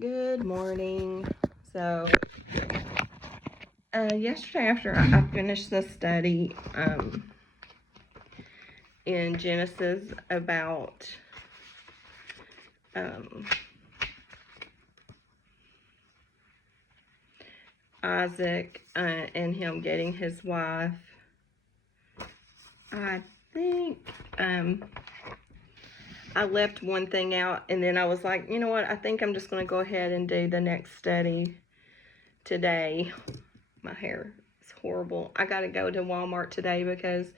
Good morning. So, yesterday after I finished the study in Genesis about um, Isaac and him getting his wife, I think I left one thing out, and then I was like, you know what? I think I'm just going to go ahead and do the next study today. My hair is horrible. I got to go to Walmart today because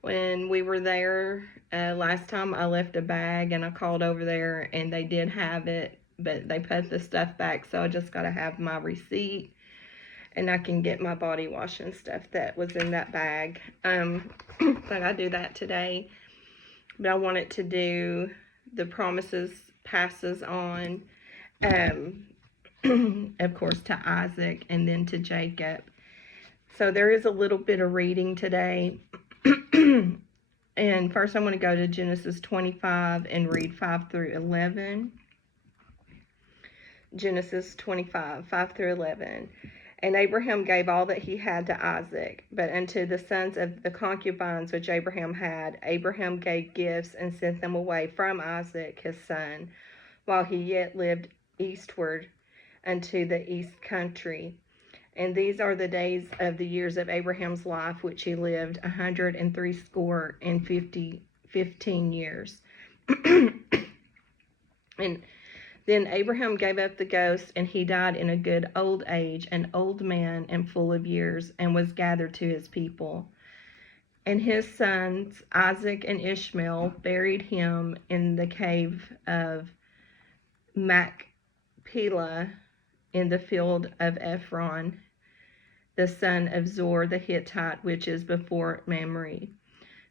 when we were there last time, I left a bag and I called over there and they did have it, but they put the stuff back. So I just got to have my receipt and I can get my body wash and stuff that was in that bag. But I do that today. But I wanted to do the promises passes on, of course, to Isaac and then to Jacob. So there is a little bit of reading today. And first I'm going to go to Genesis 25 and read 5 through 11. Genesis 25, 5 through 11. And Abraham gave all that he had to Isaac, but unto the sons of the concubines which Abraham had, Abraham gave gifts and sent them away from Isaac his son, while he yet lived eastward unto the east country. And these are the days of the years of Abraham's life, which he lived 115 years. And then Abraham gave up the ghost, and he died in a good old age, an old man and full of years, and was gathered to his people. And his sons, Isaac and Ishmael, buried him in the cave of Machpelah in the field of Ephron, the son of Zor the Hittite, which is before Mamre.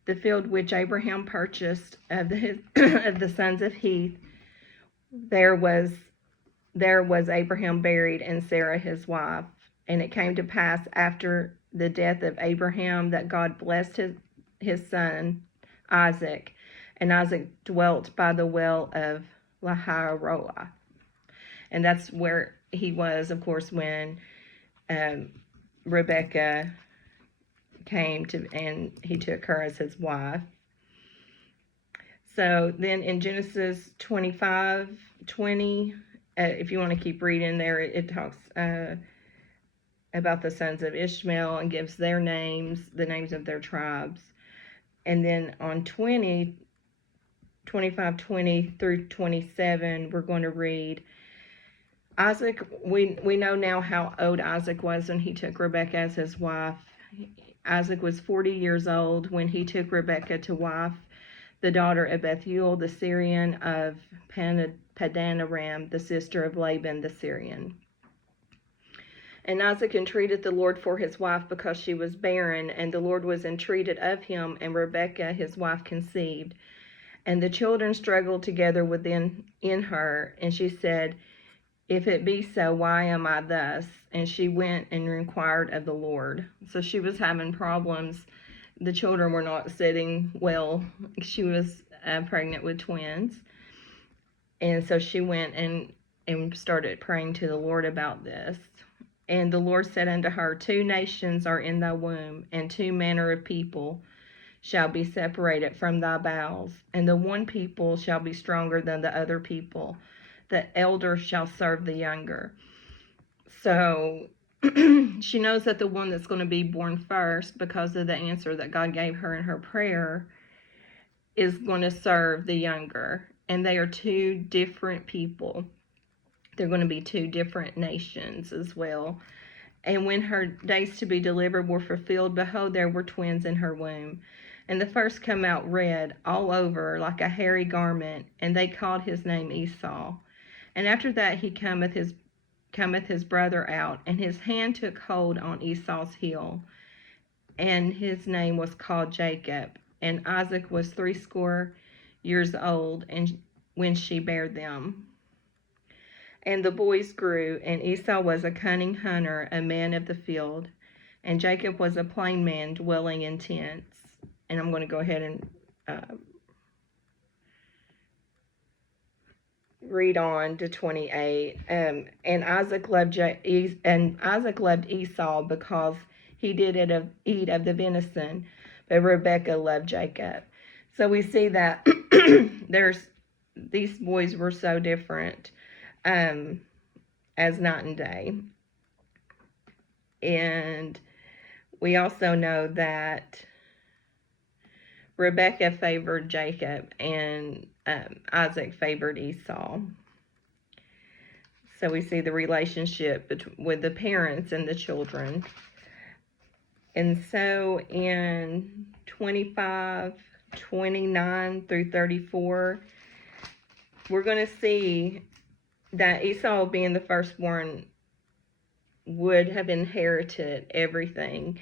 The field which Abraham purchased of the sons of Heth, there was Abraham buried, and Sarah his wife. And it came to pass after the death of Abraham that God blessed his son Isaac, and Isaac dwelt by the well of Laharoah. And that's where he was, of course, when Rebecca came to, and he took her as his wife. So then in Genesis 25:20, if you want to keep reading there, it talks about the sons of Ishmael and gives their names, the names of their tribes. And then on 25:20 through 27, we're going to read Isaac. We know now how old Isaac was when he took Rebekah as his wife. Isaac was 40 years old when he took Rebekah to wife, the daughter of Bethuel the Syrian, of Padanaram, the sister of Laban the Syrian. And Isaac entreated the Lord for his wife because she was barren, and the Lord was entreated of him, and Rebekah his wife conceived. And the children struggled together within in her, and she said, If it be so, why am I thus? And she went and inquired of the Lord. So she was having problems. The children were not sitting well. She was pregnant with twins. And so she went and started praying to the Lord about this. And the Lord said unto her, 2 nations are in thy womb, and 2 manner of people shall be separated from thy bowels. And the one people shall be stronger than the other people. The elder shall serve the younger. So she knows that the one that's going to be born first, because of the answer that God gave her in her prayer, is going to serve the younger. And they are 2 different people. They're going to be 2 different nations as well. And when her days to be delivered were fulfilled, behold, there were twins in her womb. And the first come out red all over like a hairy garment, and they called his name Esau. And after that he cometh his brother out, and his hand took hold on Esau's heel, and his name was called Jacob. And Isaac was 80 years old, and when she bare them. And the boys grew, and Esau was a cunning hunter, a man of the field, and Jacob was a plain man dwelling in tents. And I'm going to go ahead and read on to 28. And Isaac loved Esau because he did eat of the venison, but Rebekah loved Jacob. So we see that these boys were so different, as night and day. And we also know that Rebekah favored Jacob and Isaac favored Esau. So we see the relationship with the parents and the children. And so in 25, 29 through 34, we're going to see that Esau, being the firstborn, would have inherited everything.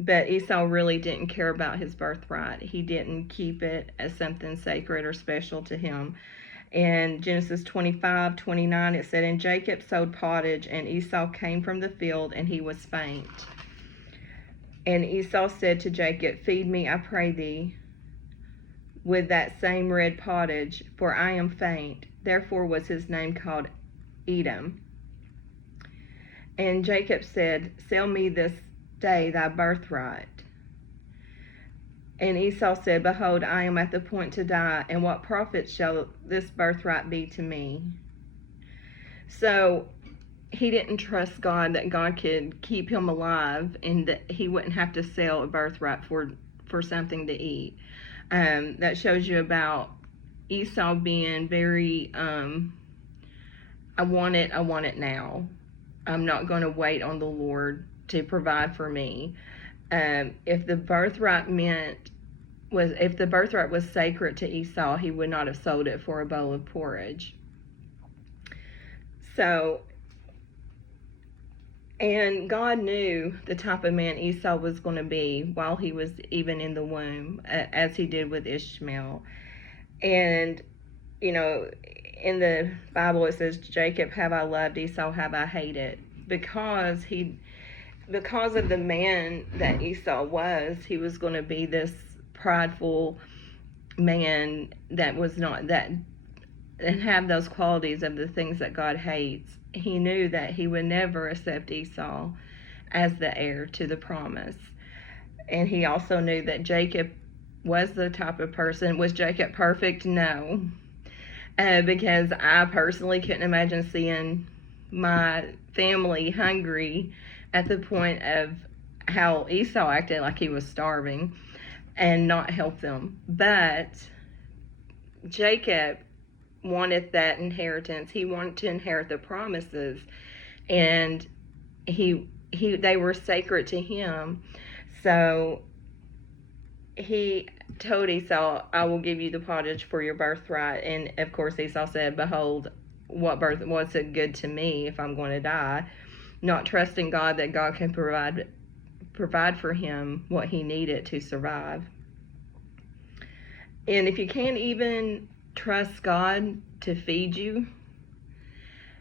But Esau really didn't care about his birthright. He didn't keep it as something sacred or special to him. In Genesis 25, 29, it said, "And Jacob sowed pottage, and Esau came from the field, and he was faint. And Esau said to Jacob, Feed me, I pray thee, with that same red pottage, for I am faint." Therefore was his name called Edom. And Jacob said, "Sell me this day thy birthright." And Esau said, "Behold, I am at the point to die, and what profit shall this birthright be to me?" So he didn't trust God, that God could keep him alive and that he wouldn't have to sell a birthright for something to eat. That shows you about Esau being very, I want it now. I'm not going to wait on the Lord to provide for me. If the birthright was sacred to Esau, he would not have sold it for a bowl of porridge. So, and God knew the type of man Esau was going to be while he was even in the womb, as he did with Ishmael. And, you know, in the Bible it says, "Jacob have I loved, Esau have I hated." Because of the man that Esau was, he was going to be this prideful man that was not that, and have those qualities of the things that God hates. He knew that he would never accept Esau as the heir to the promise. And he also knew that Jacob was the type of person. Was Jacob perfect? No. Because I personally couldn't imagine seeing my family hungry at the point of how Esau acted like he was starving and not help them. But Jacob wanted that inheritance. He wanted to inherit the promises, and they were sacred to him. So he told Esau, "I will give you the pottage for your birthright." And of course Esau said, "Behold, what's it good to me if I'm going to die?" Not trusting God that God can provide for him what he needed to survive. And if you can't even trust God to feed you,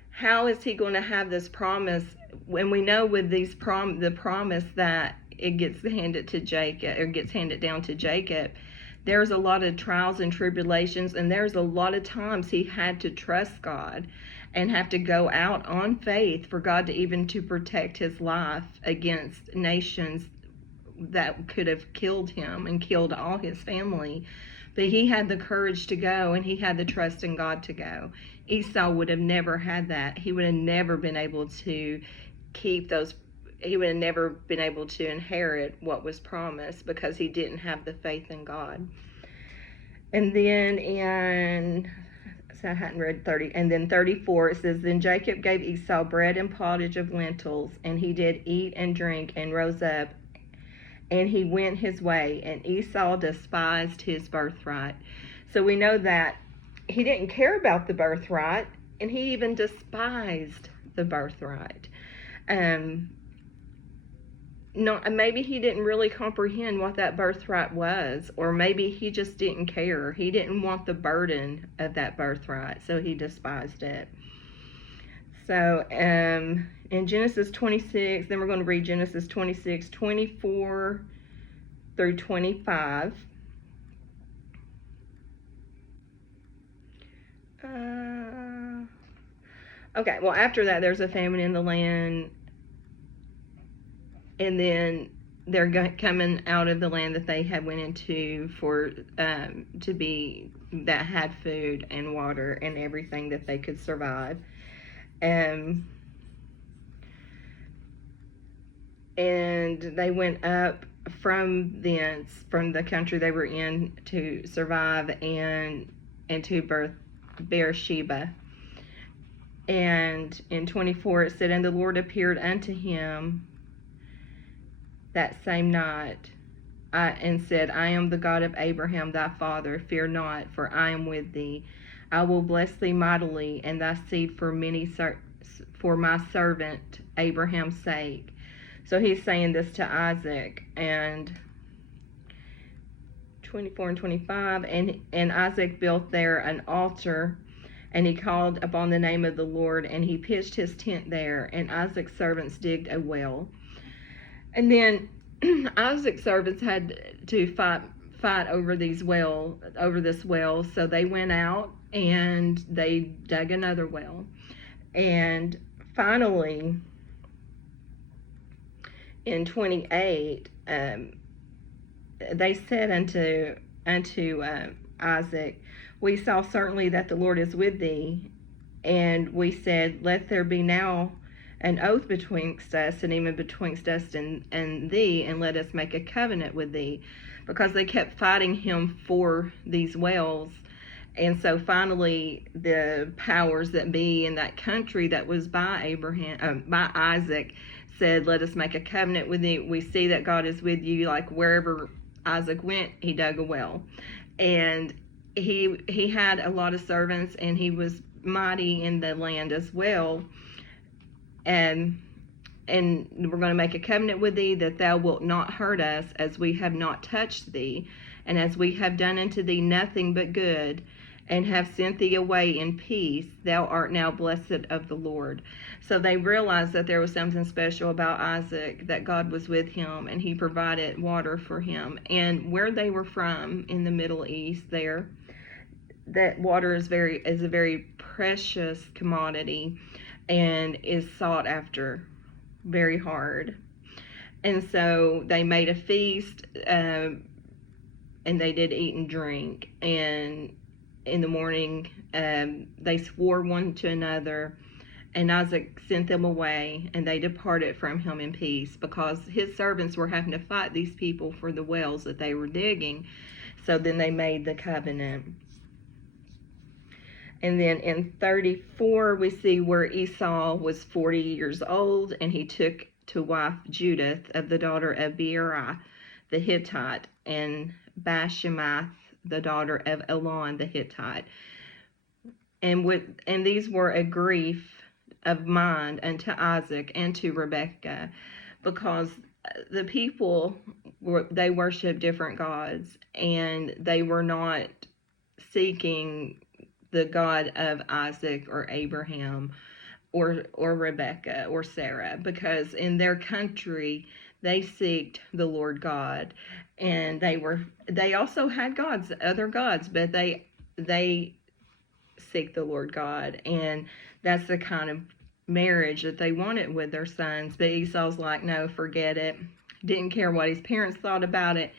how is he going to have this promise when we know with the promise that it gets handed to Jacob, or gets handed down to Jacob? There's a lot of trials and tribulations, and there's a lot of times he had to trust God and have to go out on faith for God to even to protect his life against nations that could have killed him and killed all his family. But he had the courage to go, and he had the trust in God to go. Esau would have never had that. He would have never been able to keep those. He would have never been able to inherit what was promised because he didn't have the faith in God. And then so I hadn't read 30. And then 34, it says, "Then Jacob gave Esau bread and pottage of lentils, and he did eat and drink and rose up, and he went his way, and Esau despised his birthright." So we know that he didn't care about the birthright, and he even despised the birthright. Maybe he didn't really comprehend what that birthright was, or maybe he just didn't care. He didn't want the burden of that birthright, so he despised it. So in Genesis 26, then we're going to read Genesis 26, 24 through 25. Okay, well, after that, there's a famine in the land, and then they're coming out of the land that they had went into for to be that had food and water and everything that they could survive. And they went up from thence, from the country they were in, to survive and to Beersheba. And in 24 it said, and the Lord appeared unto him that same night, and said, I am the God of Abraham thy father. Fear not, for I am with thee. I will bless thee mightily, and thy seed for my servant Abraham's sake. So he's saying this to Isaac. And 24 and 25, and Isaac built there an altar, and he called upon the name of the Lord, and he pitched his tent there, and Isaac's servants digged a well. And then Isaac's servants had to fight over this well, so they went out and they dug another well. And finally, in 28, they said unto Isaac, we saw certainly that the Lord is with thee, and we said, let there be now an oath betwixt us, and even betwixt us and thee, and let us make a covenant with thee, because they kept fighting him for these wells. And so finally the powers that be in that country that was by Isaac said, let us make a covenant with thee. We see that God is with you. Like wherever Isaac went, he dug a well. And he had a lot of servants, and he was mighty in the land as well. And we're going to make a covenant with thee, that thou wilt not hurt us, as we have not touched thee, and as we have done unto thee nothing but good, and have sent thee away in peace, thou art now blessed of the Lord. So they realized that there was something special about Isaac, that God was with him, and he provided water for him. And where they were from in the Middle East there, that water is a very precious commodity, and is sought after very hard. And so they made a feast, and they did eat and drink. And in the morning, they swore one to another, and Isaac sent them away, and they departed from him in peace, because his servants were having to fight these people for the wells that they were digging. So then they made the covenant. And then in 34, we see where Esau was 40 years old, and he took to wife Judith of the daughter of Beeri the Hittite, and Bashemath the daughter of Elon the Hittite. And these were a grief of mind unto Isaac and to Rebekah, because the people they worshiped different gods, and they were not seeking the God of Isaac or Abraham or Rebekah or Sarah, because in their country they seeked the Lord God, and they also had other gods, but they seek the Lord God, and that's the kind of marriage that they wanted with their sons. But Esau's like, no, forget it. Didn't care what his parents thought about it.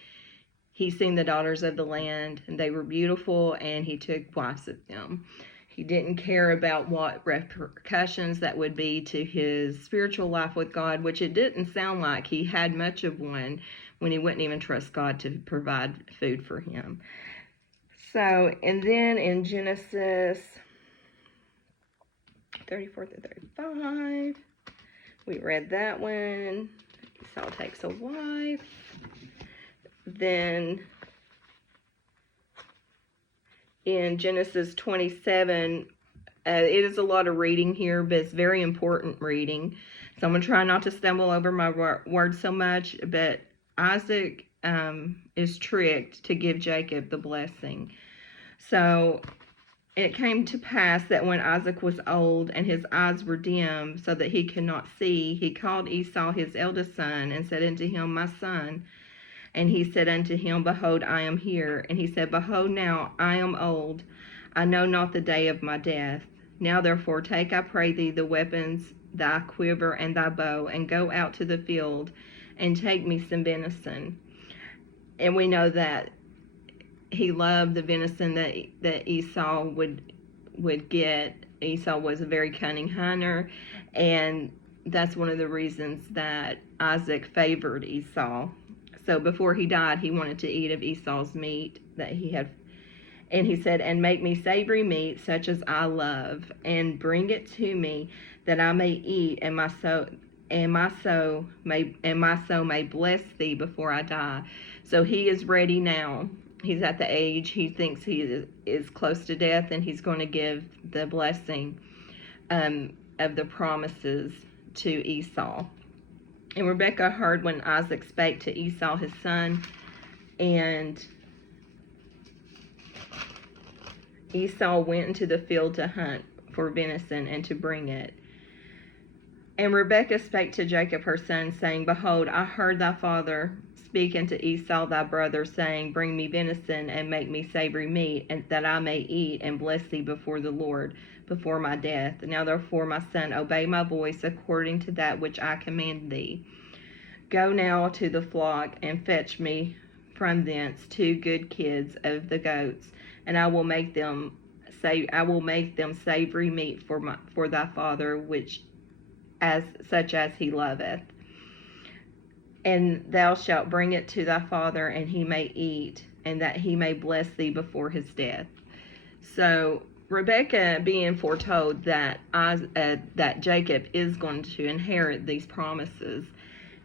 He seen the daughters of the land, and they were beautiful, and he took wives of them. He didn't care about what repercussions that would be to his spiritual life with God, which it didn't sound like he had much of one, when he wouldn't even trust God to provide food for him. So, and then in Genesis 34 through 35, we read that one. Esau takes a wife. Then in Genesis 27, it is a lot of reading here, but it's very important reading. So I'm going to try not to stumble over my words so much, but Isaac is tricked to give Jacob the blessing. So it came to pass that when Isaac was old and his eyes were dim, so that he could not see, he called Esau his eldest son, and said unto him, my son. And he said unto him, behold, I am here. And he said, behold, now I am old. I know not the day of my death. Now therefore take, I pray thee, the weapons, thy quiver and thy bow, and go out to the field, and take me some venison. And we know that he loved the venison that Esau would get. Esau was a very cunning hunter, and that's one of the reasons that Isaac favored Esau. So before he died, he wanted to eat of Esau's meat that he had. And he said, and make me savory meat such as I love, and bring it to me, that I may eat, and my soul may bless thee before I die. So he is ready now. He's at the age he thinks he is close to death, and he's going to give the blessing of the promises to Esau. And Rebekah heard when Isaac spake to Esau his son, and Esau went into the field to hunt for venison and to bring it. And Rebekah spake to Jacob her son, saying, Behold, I heard thy father speak unto Esau thy brother, saying, Bring me venison, and make me savory meat, and that I may eat and bless thee before the Lord, before my death. Now therefore, my son, obey my voice according to that which I command thee. Go now to the flock, and fetch me from thence 2 good kids of the goats, and I will make them savory meat for thy father, which such as he loveth. And thou shalt bring it to thy father, and he may eat, and that he may bless thee before his death. So Rebekah, being foretold that Jacob is going to inherit these promises,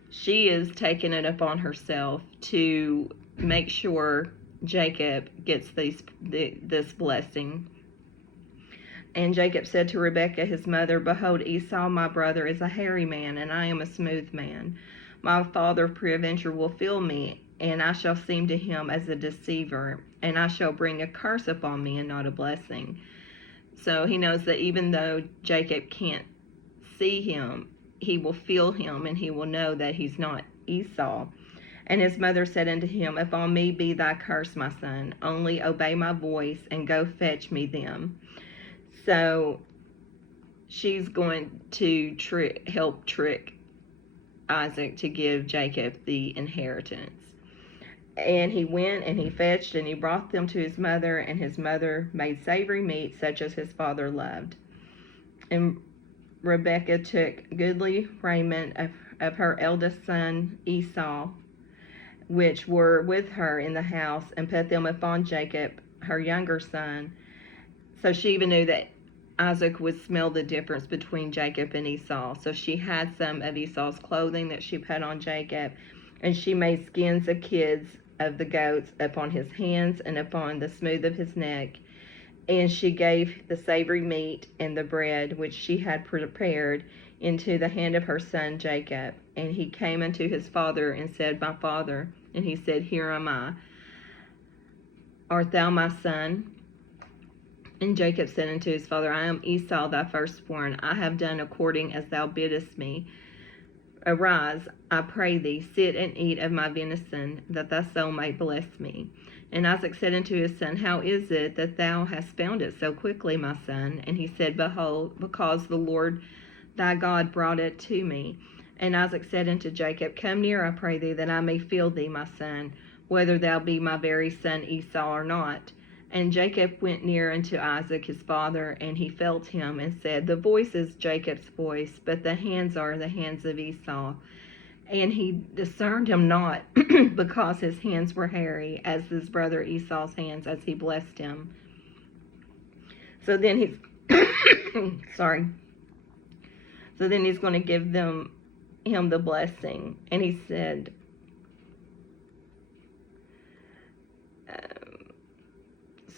she is taking it upon herself to make sure Jacob gets this blessing. And Jacob said to Rebekah his mother, Behold, Esau my brother is a hairy man, and I am a smooth man. My father peradventure will feel me, and I shall seem to him as a deceiver, and I shall bring a curse upon me and not a blessing. So he knows that even though Jacob can't see him, he will feel him, and he will know that he's not Esau. And his mother said unto him, If on me be thy curse, my son, only obey my voice, and go fetch me them. So she's going to help trick Isaac to give Jacob the inheritance. And he went, and he fetched, and he brought them to his mother, and his mother made savory meat such as his father loved. And Rebekah took goodly raiment of her eldest son Esau, which were with her in the house, and put them upon Jacob, her younger son. So she even knew that Isaac would smell the difference between Jacob and Esau. So she had some of Esau's clothing that she put on Jacob, and she made skins of kids of the goats upon his hands and upon the smooth of his neck. And she gave the savory meat and the bread which she had prepared into the hand of her son Jacob. And he came unto his father and said, My father. And he said, Here am I. Art thou my son? And Jacob said unto his father, I am Esau thy firstborn. I have done according as thou biddest me. Arise, I pray thee, sit and eat of my venison, that thy soul may bless me. And Isaac said unto his son, How is it that thou hast found it so quickly, my son? And he said, Behold, because the Lord thy God brought it to me. And Isaac said unto Jacob, Come near, I pray thee, that I may feel thee, my son, whether thou be my very son Esau or not. And Jacob went near unto Isaac his father, and he felt him, and said, The voice is Jacob's voice, but the hands are the hands of Esau. And he discerned him not, because his hands were hairy, as his brother Esau's hands, as he blessed him. So then he's sorry. So then he's going to give him the blessing. And he said,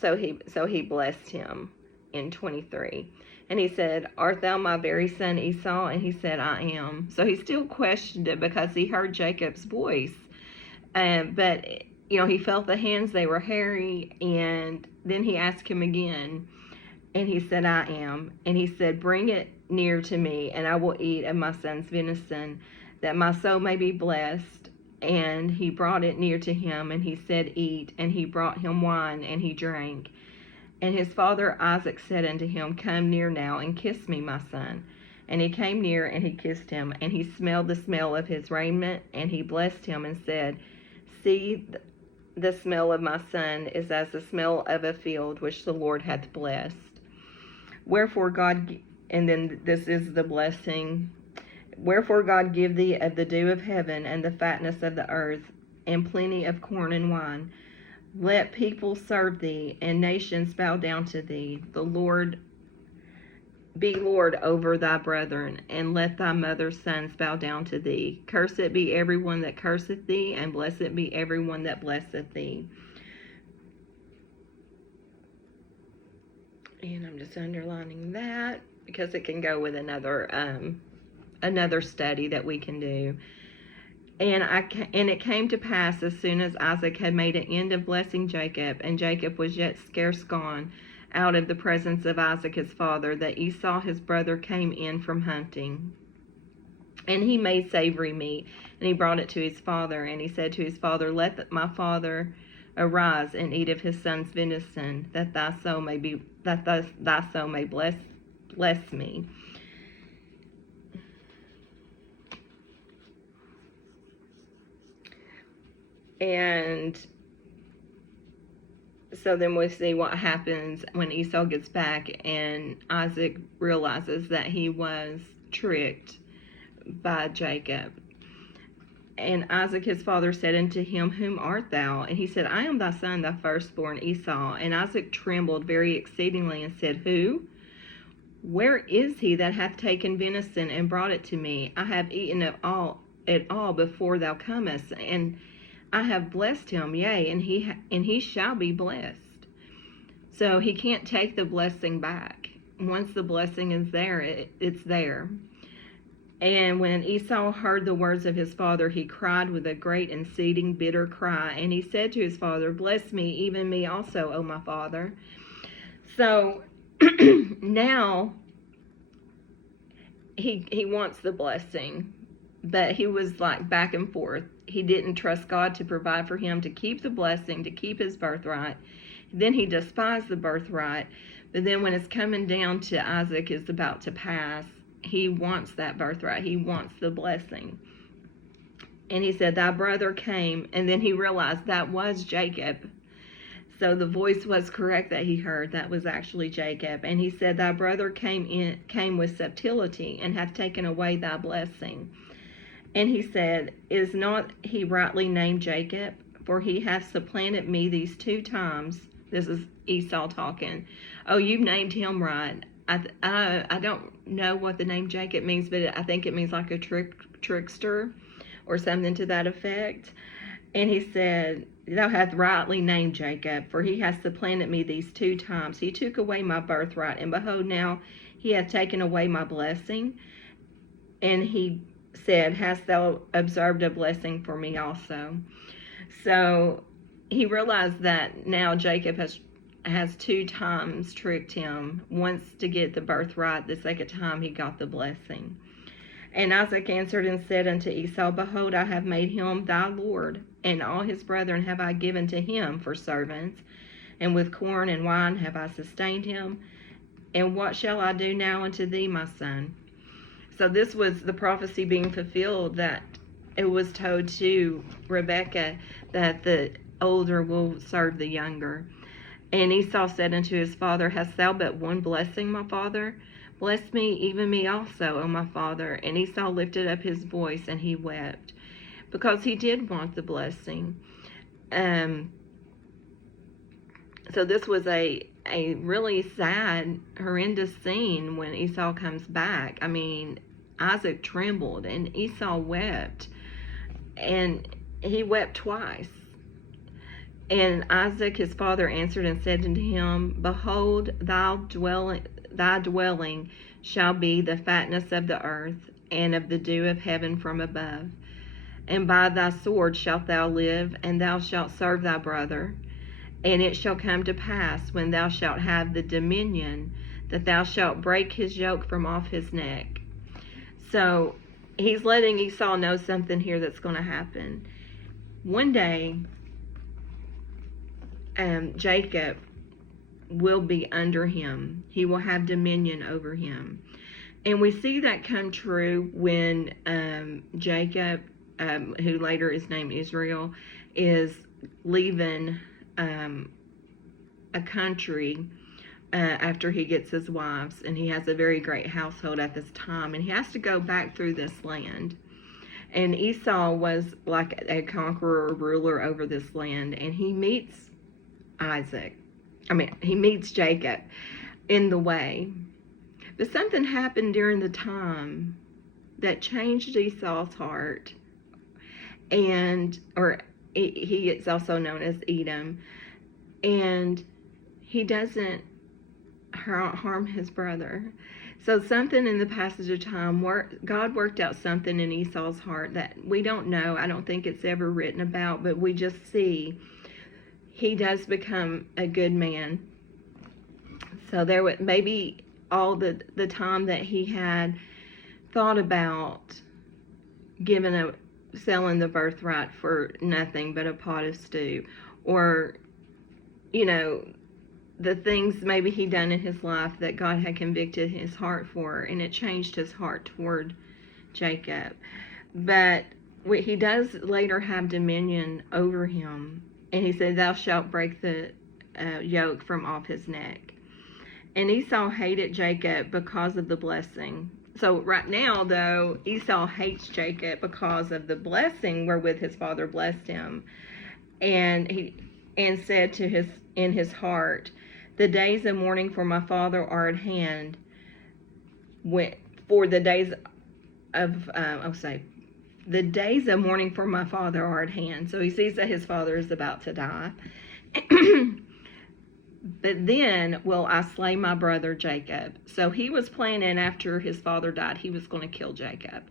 so he blessed him in 23. And he said, Art thou my very son Esau? And he said, I am. So he still questioned it because he heard Jacob's voice. But, he felt the hands, they were hairy. And then he asked him again. And he said, I am. And he said, Bring it near to me, and I will eat of my son's venison, that my soul may be blessed. And he brought it near to him, and he said, Eat. And he brought him wine, and he drank. And his father Isaac said unto him, Come near now, and kiss me, my son. And he came near, and he kissed him, and he smelled the smell of his raiment, and he blessed him, and said, See, the smell of my son is as the smell of a field which the Lord hath blessed. Wherefore God, and then this is the blessing, wherefore God give thee of the dew of heaven, and the fatness of the earth, and plenty of corn and wine. Let people serve thee, and nations bow down to thee. The Lord be Lord over thy brethren, and let thy mother's sons bow down to thee. Cursed be every one that curseth thee, and blessed be every one that blesseth thee. And I'm just underlining that because it can go with another study that we can do. And it came to pass, as soon as Isaac had made an end of blessing Jacob, and Jacob was yet scarce gone out of the presence of Isaac his father, that Esau his brother came in from hunting. And he made savory meat, and he brought it to his father. And he said to his father, Let my father arise and eat of his son's venison, that thy soul may bless me. And so then we see what happens when Esau gets back, and Isaac realizes that he was tricked by Jacob. And Isaac his father said unto him, Whom art thou? And he said, I am thy son, thy firstborn Esau. And Isaac trembled very exceedingly, and said, Who? Where is he that hath taken venison and brought it to me? I have eaten it all before thou comest, and I have blessed him, yea, and he shall be blessed. So he can't take the blessing back. Once the blessing is there, it's there. And when Esau heard the words of his father, he cried with a great and exceeding bitter cry. And he said to his father, Bless me, even me also, O my father. So now he wants the blessing, but he was like back and forth. He didn't trust God to provide for him, to keep the blessing, to keep his birthright. Then he despised the birthright. But then when it's coming down to Isaac is about to pass, he wants that birthright. He wants the blessing. And he said, Thy brother came. And then he realized that was Jacob. So the voice was correct that he heard. That was actually Jacob. And he said, Thy brother came with subtlety, and hath taken away thy blessing. And he said, Is not he rightly named Jacob? For he hath supplanted me these 2 times. This is Esau talking. Oh, you've named him right. I don't know what the name Jacob means, but I think it means like a trickster or something to that effect. And he said, Thou hast rightly named Jacob, for he hath supplanted me these 2 times. He took away my birthright, and behold, now he hath taken away my blessing. And he said, Hast thou observed a blessing for me also? So he realized that now Jacob has 2 times tricked him. Once to get the birthright, the second time he got the blessing. And Isaac answered and said unto Esau, Behold, I have made him thy lord, and all his brethren have I given to him for servants, and with corn and wine have I sustained him. And what shall I do now unto thee, my son? So this was the prophecy being fulfilled, that it was told to Rebekah that the older will serve the younger. And Esau said unto his father, Hast thou but one blessing, my father? Bless me, even me also, O my father. And Esau lifted up his voice, and he wept, because he did want the blessing. So this was a really sad, horrendous scene when Esau comes back. I mean, Isaac trembled, and Esau wept, and he wept twice. And Isaac his father answered and said unto him, Behold, thy dwelling shall be the fatness of the earth, and of the dew of heaven from above. And by thy sword shalt thou live, and thou shalt serve thy brother. And it shall come to pass, when thou shalt have the dominion, that thou shalt break his yoke from off his neck. So he's letting Esau know something here that's going to happen. One day, Jacob will be under him. He will have dominion over him. And we see that come true when Jacob, who later is named Israel, is leaving a country after he gets his wives, and he has a very great household at this time, and he has to go back through this land. And Esau was like a conqueror, ruler over this land, and he meets he meets Jacob in the way. But something happened during the time that changed Esau's heart, or he is also known as Edom, and he doesn't harm his brother. So something in the passage of time, God worked out something in Esau's heart that we don't know. I don't think it's ever written about, but we just see he does become a good man. So there was maybe all the time that he had thought about selling the birthright for nothing but a pot of stew, or the things maybe he done in his life that God had convicted his heart for, and it changed his heart toward Jacob. But he does later have dominion over him, and he said, "Thou shalt break the yoke from off his neck." And Esau hated Jacob because of the blessing. So right now, though, Esau hates Jacob because of the blessing wherewith his father blessed him, and said in his heart, "The days of mourning for my father are at hand. The days of mourning for my father are at hand." So he sees that his father is about to die. "But then will I slay my brother Jacob." So he was planning after his father died, he was going to kill Jacob.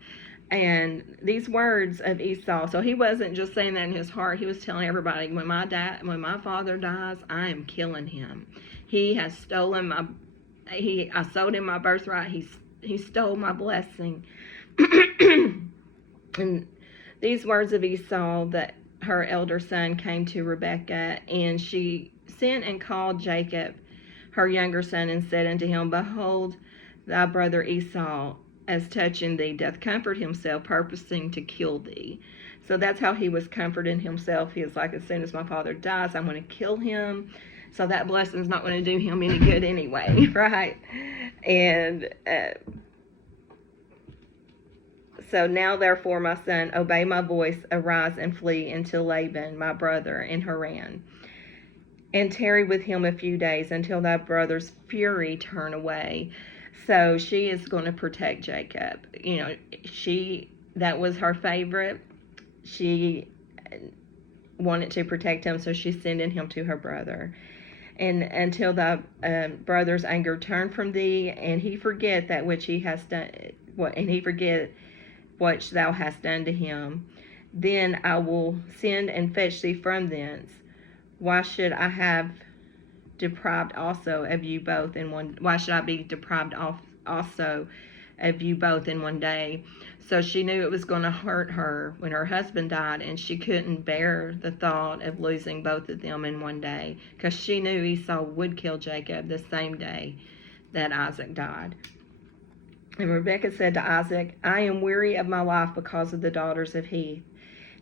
And these words of Esau, so he wasn't just saying that in his heart, he was telling everybody, when my father dies, I am killing him. He has stolen I sold him my birthright, he stole my blessing. And these words of Esau, that her elder son came to Rebekah, and she sent and called Jacob, her younger son, and said unto him, "Behold, thy brother Esau, as touching thee, doth comfort himself, purposing to kill thee." So that's how he was comforting himself. He was like, as soon as my father dies, I'm going to kill him. So that blessing's not going to do him any good anyway, right? And so now, therefore, my son, obey my voice, arise and flee unto Laban, my brother, in Haran, and tarry with him a few days until thy brother's fury turn away. So she is going to protect Jacob. That was her favorite. She wanted to protect him, so she's sending him to her brother. And until thy brother's anger turn from thee, and he forget that which he has done, and he forget what thou hast done to him, then I will send and fetch thee from thence. Why should I have deprived also of you both in one? Why should I be deprived also of you both in one day? So she knew it was going to hurt her when her husband died, and she couldn't bear the thought of losing both of them in one day, because she knew Esau would kill Jacob the same day that Isaac died. And Rebekah said to Isaac, "I am weary of my life because of the daughters of Heth.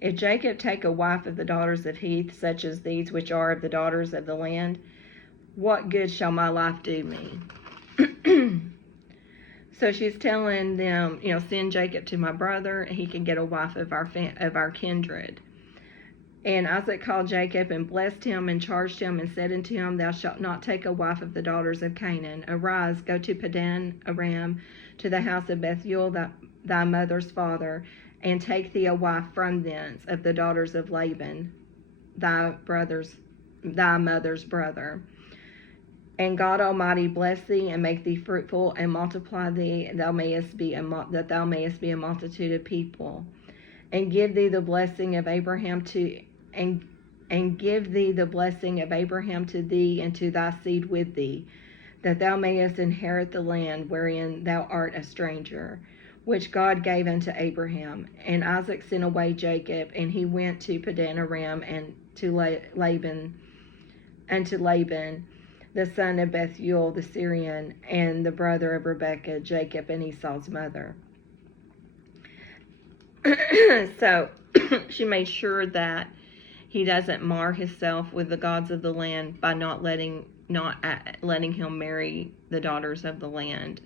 If Jacob take a wife of the daughters of Heth, such as these which are of the daughters of the land, what good shall my life do me?" So she's telling them, send Jacob to my brother, and he can get a wife of our kindred. And Isaac called Jacob and blessed him and charged him and said unto him, "Thou shalt not take a wife of the daughters of Canaan. Arise, go to Padan Aram, to the house of Bethuel, thy mother's father, and take thee a wife from thence of the daughters of Laban, thy mother's brother. And God Almighty bless thee and make thee fruitful and multiply thee, that thou mayest be a multitude of people. And give thee the blessing of Abraham to thee and to thy seed with thee, that thou mayest inherit the land wherein thou art a stranger, which God gave unto Abraham." And Isaac sent away Jacob, and he went to Padan Aram and to Laban, the son of Bethuel the Syrian, and the brother of Rebekah, Jacob, and Esau's mother. So she made sure that he doesn't mar himself with the gods of the land by not letting him marry the daughters of the land.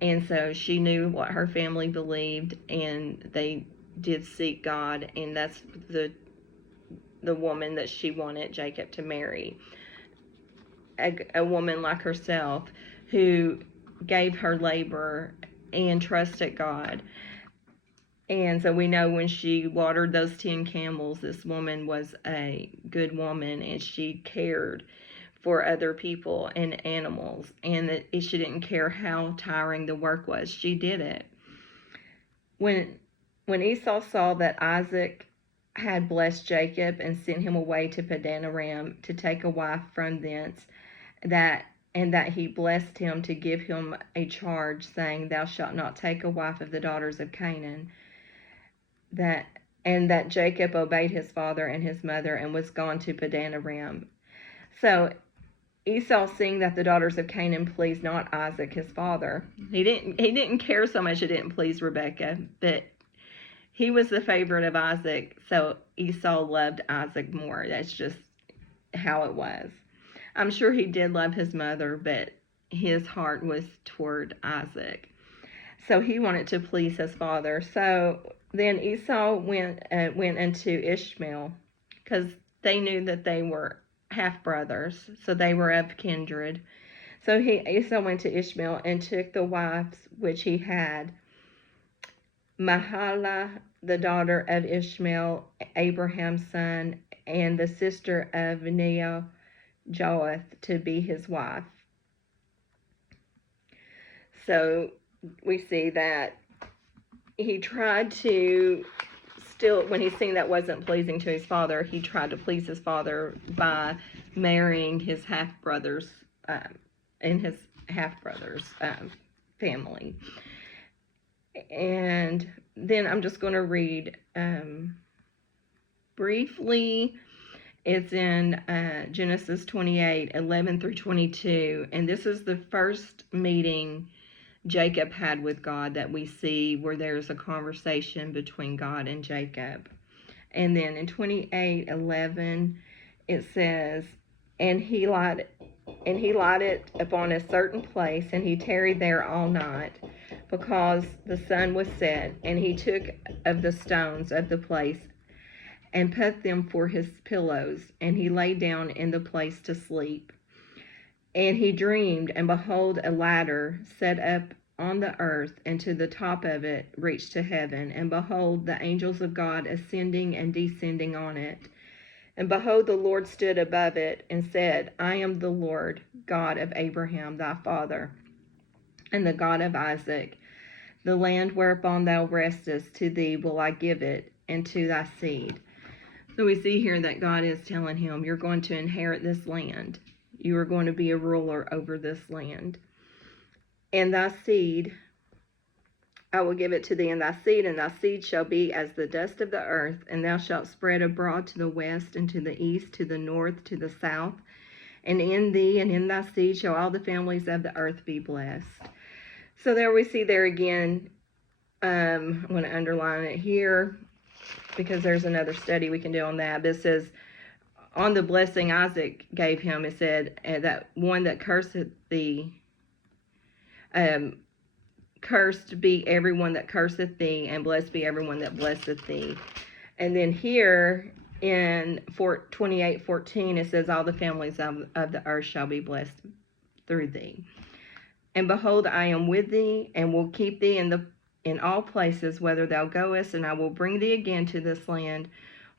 And so she knew what her family believed, and they did seek God, and that's the woman that she wanted Jacob to marry. A woman like herself who gave her labor and trusted God. And so we know when she watered those 10 camels, this woman was a good woman, and she cared for other people and animals, and that she didn't care how tiring the work was. She did it. When Esau saw that Isaac had blessed Jacob and sent him away to Padan Aram to take a wife from thence, that he blessed him to give him a charge, saying, "Thou shalt not take a wife of the daughters of Canaan," that Jacob obeyed his father and his mother and was gone to Padan Aram. So Esau, seeing that the daughters of Canaan pleased not Isaac his father, he didn't care so much it didn't please Rebekah, but he was the favorite of Isaac, so Esau loved Isaac more. That's just how it was. I'm sure he did love his mother, but his heart was toward Isaac. So he wanted to please his father. So then Esau went into Ishmael, because they knew that they were half brothers, so they were of kindred. So Esau went to Ishmael and took the wives which he had, Mahalath, the daughter of Ishmael, Abraham's son, and the sister of Nebajoth, to be his wife. So we see that he tried to when he seen that wasn't pleasing to his father, he tried to please his father by marrying his half-brothers in his half-brothers family. And then I'm just going to read briefly. It's in Genesis 28, 11 through 22. And this is the first meeting Jacob had with God that we see where there's a conversation between God and Jacob. And then in 28:11 it says, and he lighted upon a certain place, and he tarried there all night, because the sun was set, and he took of the stones of the place and put them for his pillows, and he lay down in the place to sleep. And he dreamed, and behold, a ladder set up on the earth, and to the top of it reached to heaven. And behold, the angels of God ascending and descending on it. And behold, the Lord stood above it, and said, I am the Lord God of Abraham thy father, and the God of Isaac. The land whereupon thou restest, to thee will I give it, and to thy seed. So we see here that God is telling him, you're going to inherit this land. You are going to be a ruler over this land. And thy seed, I will give it to thee, and thy seed shall be as the dust of the earth, and thou shalt spread abroad to the west, and to the east, to the north, to the south. And in thee and in thy seed shall all the families of the earth be blessed. So there we see there again, I'm going to underline it here, because there's another study we can do on that. This says, on the blessing Isaac gave him, it said that one that curseth thee, cursed be everyone that curseth thee, and blessed be everyone that blesseth thee. And then here in 28:14, it says, all the families of the earth shall be blessed through thee. And behold, I am with thee, and will keep thee in all places whither thou goest, and I will bring thee again to this land,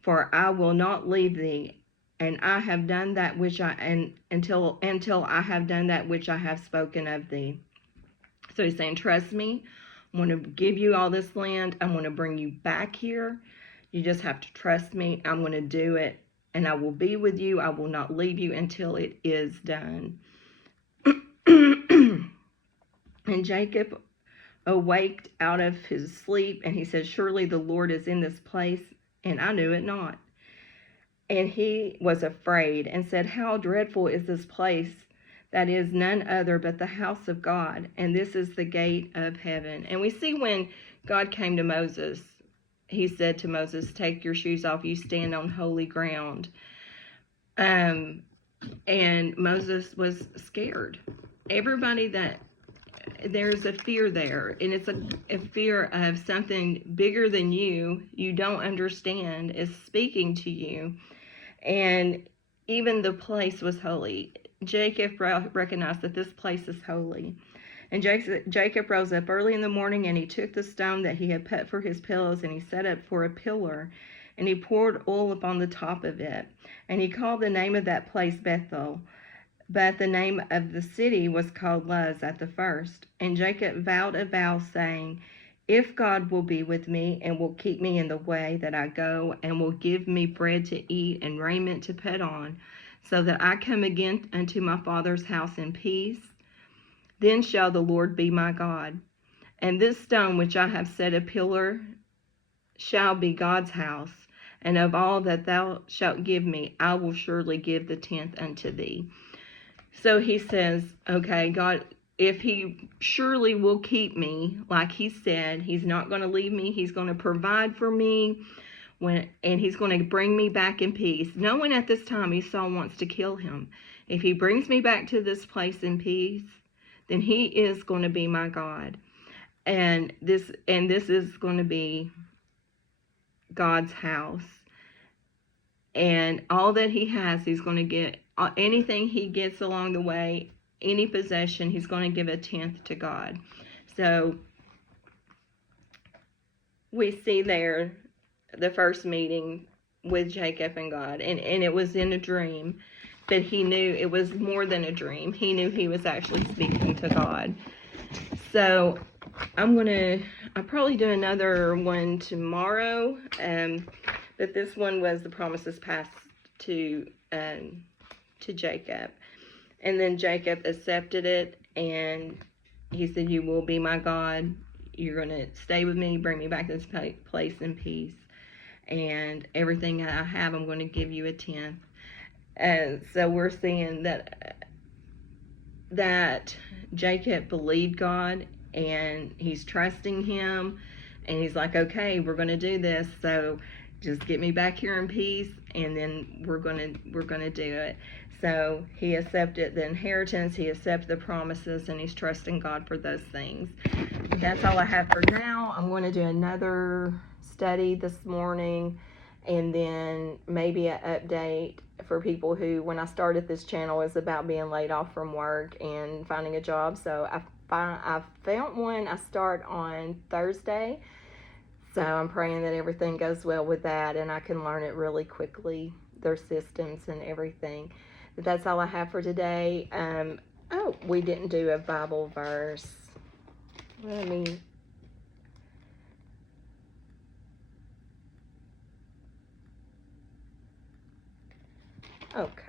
for I will not leave thee, and I have done that which until I have done that which I have spoken of thee. So he's saying, trust me, I'm going to give you all this land. I'm going to bring you back here. You just have to trust me. I'm going to do it, and I will be with you. I will not leave you until it is done. And Jacob awaked out of his sleep, and he said, surely the Lord is in this place, and I knew it not. And he was afraid, and said, how dreadful is this place that is none other but the house of God, and this is the gate of heaven. And we see when God came to Moses, he said to Moses, take your shoes off, you stand on holy ground. And Moses was scared. Everybody that there's a fear there, and it's a fear of something bigger than you don't understand is speaking to you. And even the place was holy. Jacob recognized that this place is holy. And Jacob rose up early in the morning, and he took the stone that he had put for his pillows, and he set it for a pillar, and he poured oil upon the top of it. And he called the name of that place Bethel. But the name of the city was called Luz at the first. And Jacob vowed a vow, saying, if God will be with me, and will keep me in the way that I go, and will give me bread to eat and raiment to put on, so that I come again unto my father's house in peace, then shall the Lord be my God. And this stone which I have set a pillar shall be God's house, and of all that thou shalt give me, I will surely give the tenth unto thee. So he says, okay, God, if he surely will keep me, like he said, he's not going to leave me, he's going to provide for me, and he's going to bring me back in peace. No one at this time Esau wants to kill him. If he brings me back to this place in peace, then he is going to be my God. And this is going to be God's house. And all that he has, he's going to get. Anything he gets along the way, any possession, he's going to give a tenth to God. So we see there the first meeting with Jacob and God, and it was in a dream, but he knew it was more than a dream. He knew he was actually speaking to God. So I'll probably do another one tomorrow, but this one was the promises passed to Jacob. And then Jacob accepted it, and he said, you will be my God. You're going to stay with me, bring me back to this place in peace. And everything I have, I'm going to give you a tenth. So we're seeing that Jacob believed God, and he's trusting him, and he's like, okay, we're going to do this. So just get me back here in peace, and then we're going to do it. So he accepted the inheritance, he accepted the promises, and he's trusting God for those things. That's all I have for now. I'm going to do another study this morning, and then maybe an update for people who, when I started this channel, was about being laid off from work and finding a job. So I found one. I start on Thursday. So I'm praying that everything goes well with that, and I can learn it really quickly, their systems and everything. But that's all I have for today. Oh, we didn't do a Bible verse. Okay.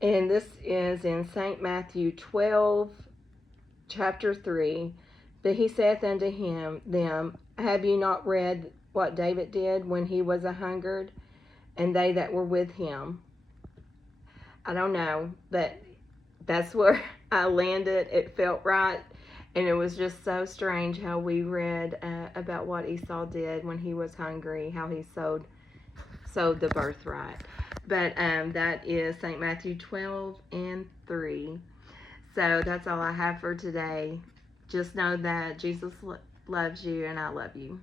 And this is in St. Matthew 12, chapter 3. But he saith unto them, have you not read what David did when he was a hungered, and they that were with him? I don't know, but that's where I landed. It felt right, and it was just so strange how we read about what Esau did when he was hungry, how he sold the birthright. But that is St. Matthew 12 and 3. So that's all I have for today. Just know that Jesus loves you, and I love you.